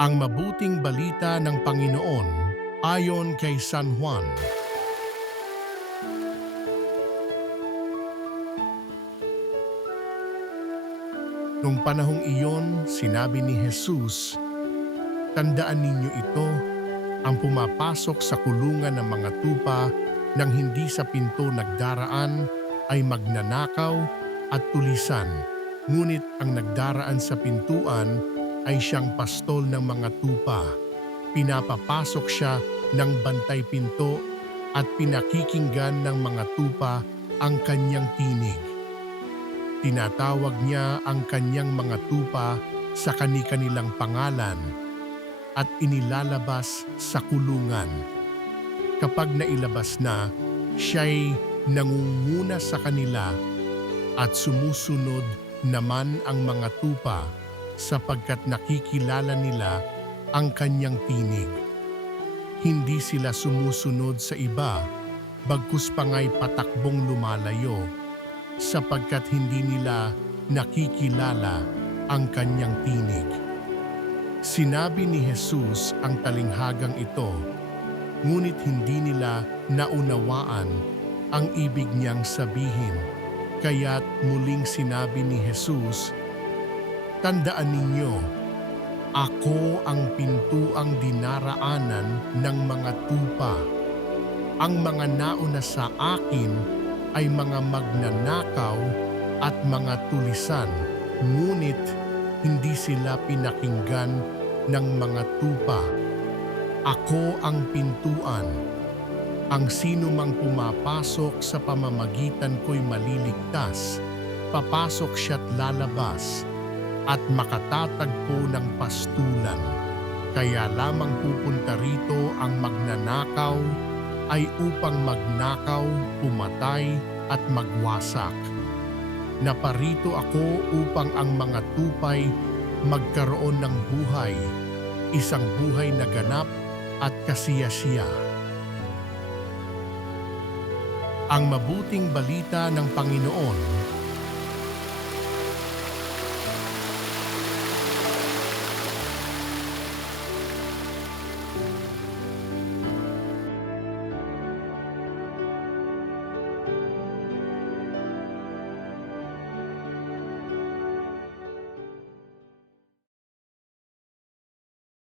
Ang mabuting balita ng Panginoon ayon kay San Juan. Nung panahong iyon, sinabi ni Jesus, "Tandaan ninyo ito, ang pumapasok sa kulungan ng mga tupa nang hindi sa pinto nagdaraan ay magnanakaw at tulisan. Ngunit ang nagdaraan sa pintuan ay siyang pastol ng mga tupa. Pinapapasok siya ng bantay pinto at pinakikinggan ng mga tupa ang kanyang tinig. Tinatawag niya ang kanyang mga tupa sa kani-kanilang pangalan at inilalabas sa kulungan. Kapag nailabas na, siya'y nangunguna sa kanila at sumusunod naman ang mga tupa sapagkat nakikilala nila ang kanyang tinig. Hindi sila sumusunod sa iba, bagkus pa nga'y patakbong lumalayo, sapagkat hindi nila nakikilala ang kanyang tinig." Sinabi ni Jesus ang talinghagang ito, ngunit hindi nila naunawaan ang ibig niyang sabihin. Kaya't muling sinabi ni Jesus, "Tandaan ninyo, ako ang pintuang dinaraanan ng mga tupa. Ang mga nauna sa akin ay mga magnanakaw at mga tulisan, ngunit hindi sila pinakinggan ng mga tupa. Ako ang pintuan. Ang sino mang pumapasok sa pamamagitan ko'y maliligtas, papasok siya't lalabas, at makatatagpo ng pastulan. Kaya lamang pupunta rito ang magnanakaw ay upang magnakaw, pumatay at magwasak. Naparito ako upang ang mga tupay magkaroon ng buhay, isang buhay na ganap at kasiyasiya." Ang mabuting balita ng Panginoon